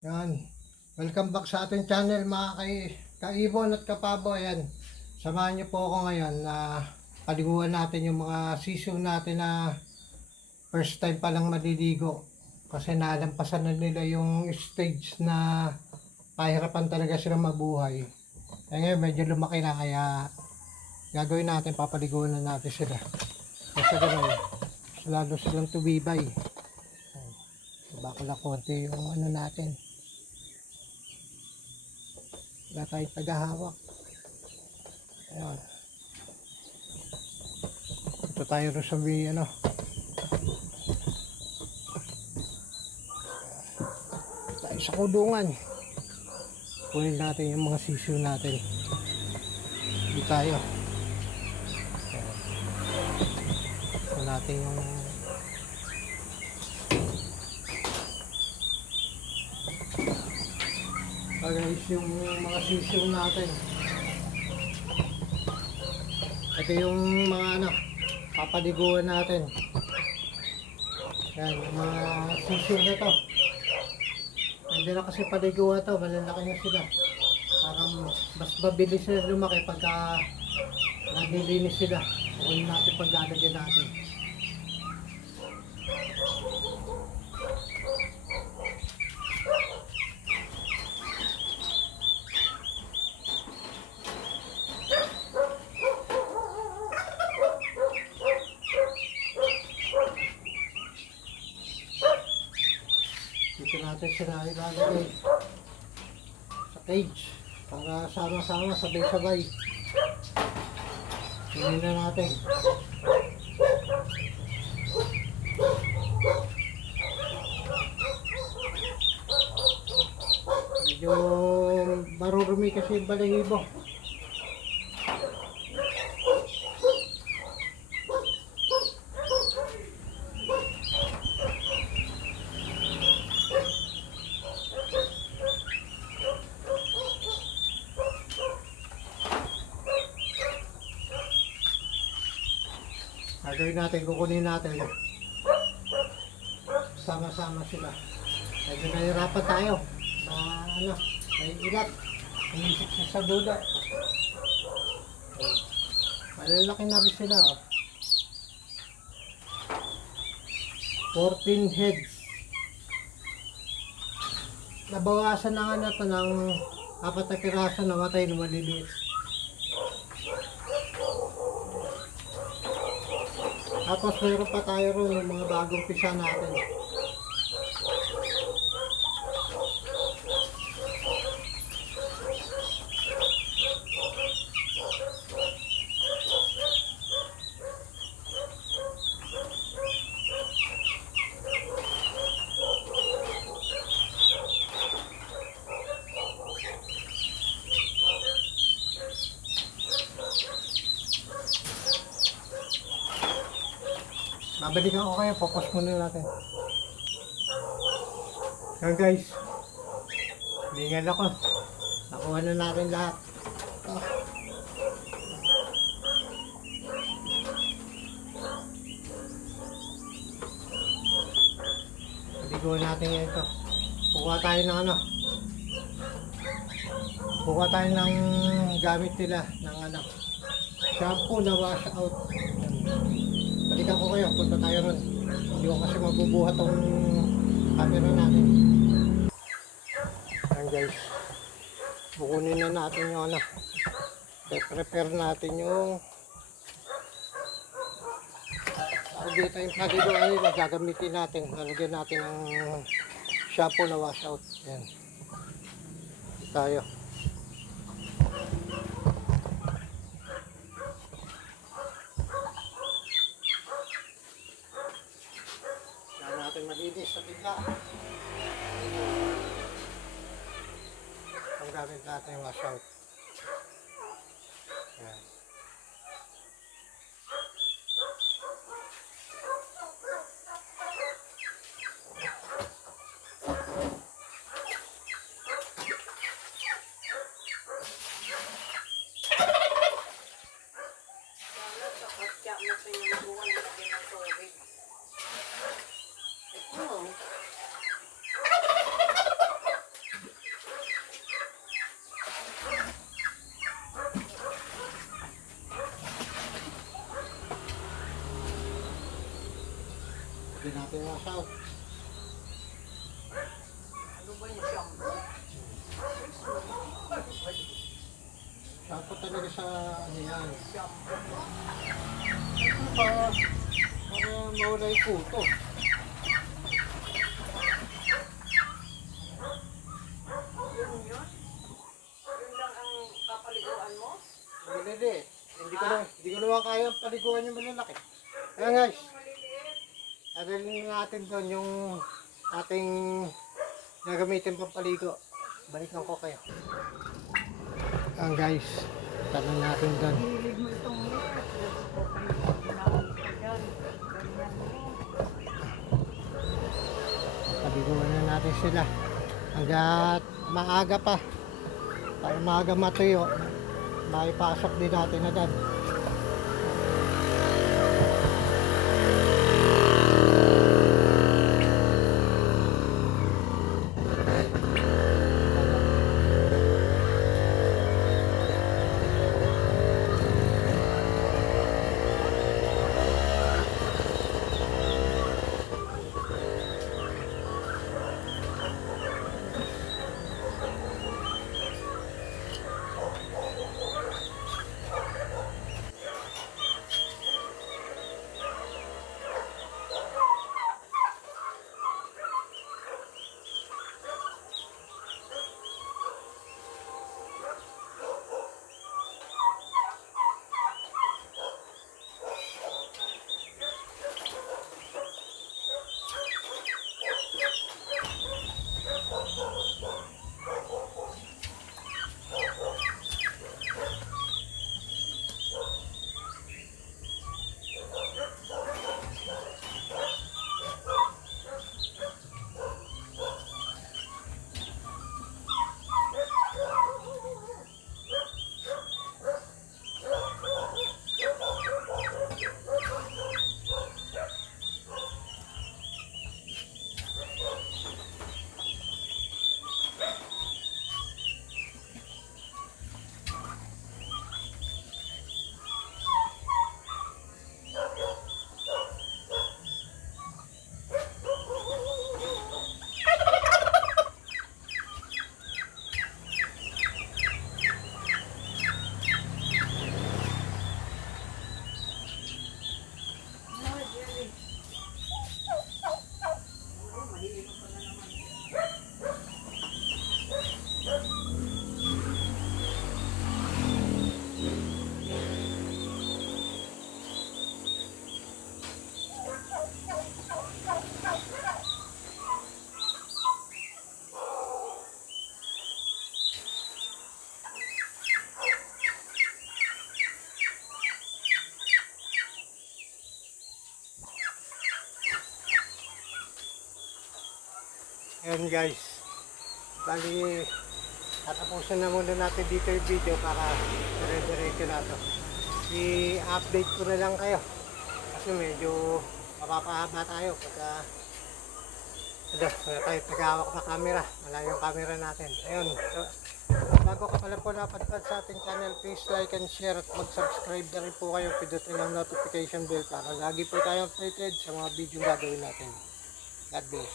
Yan. Welcome back sa ating channel mga kaibon at kapabo. Ayan. Samahan niyo po ako ngayon na paliguan natin yung mga sisiw natin na first time pa lang maliligo. Kasi nalampasan na nila yung stage na pahirapan talaga sila mabuhay. Kaya ngayon medyo lumaki na kaya gagawin natin, papaliguan na natin sila. Kasi gano'n, lalo silang tumibay. Baka lang konti yung ano natin. Wala tayong tagahawak. Ayan. Ito tayo rin sa may tayo sa kulungan. Kunin natin yung mga sisiw natin. Hindi tayo. Ayan. Ito natin yung guys, yung mga sisiw natin. Ito yung mga papaliguan natin. Yan, yung mga sisiw na to. Hindi na kasi paliguan to, malalaki na sila. Parang mas mabilis sila lumaki pagka nalilinis sila. Huwag natin paglalagyan natin. Dito natin sila ilalagay sa cage para sama-sama, sabay-sabay. Tingnan na natin. Medyo marurumi kasi yung balahibo. Gagawin natin, kukunin natin. Sama-sama sila. Medyo nahirapan tayo na may ilat. Umisip siya sa dulo. Malalaki na rin sila. 14 heads. Nabawasan na nga na ito ng 4 na piraso, namatay na maliliit. Tapos meron pa tayo ron yung mga bagong pisa natin. Babalikan ko kayo, focus muna natin. Yan guys, lingal ako. Nakuha na natin lahat. Paliguan natin yan ito. Kukuha tayo ng kukuha tayo ng gamit nila ng shampoo na wash out. Balikan ko kayo, punta tayo ron. Hindi ko kasi mabubuhat tong camera natin. Ayan guys, bukunin na natin yung prepare natin yung dito yung paliguan nila, gagamitin natin. Lalagyan natin ng shampoo na wash out. Ayan. Tayo. Malinis sa bigla. Ang gamit natin yung wash out. Yan. natin yung asaw. Ano ba yung shampoo? Shampoo talaga sa ano yan. Shampoo. Para mawala yung kuto. Yun yun? Yun lang ang kapaliguan mo? Hindi. Hindi ko naman kaya paliguan yung malalaki. Ayan guys. Yung maliliit? Dadalhin natin doon yung ating gagamitin pang paligo. Balikan ko kayo. Ayan guys. Tanong natin doon. Hilig mo itong net. Okay, ginamit ka dyan. Ganyan mo. Paliguan na natin sila. Hanggat maaga pa. Para maaga matuyo. Maipasok din natin agad. Ayan guys. Bali, tatapusin na muna natin dito yung video para dire-diretso na to. I-update ko na lang kayo. Kasi medyo mapapahaba tayo pagka wala tayo tagawak na camera. Malayo yung camera natin. Ayun. So, bago ka pala po napadpad sa ating channel, please like and share at mag-subscribe na rin po kayo. Pindutin ang notification bell para lagi po tayo updated sa mga video gagawin natin. God bless.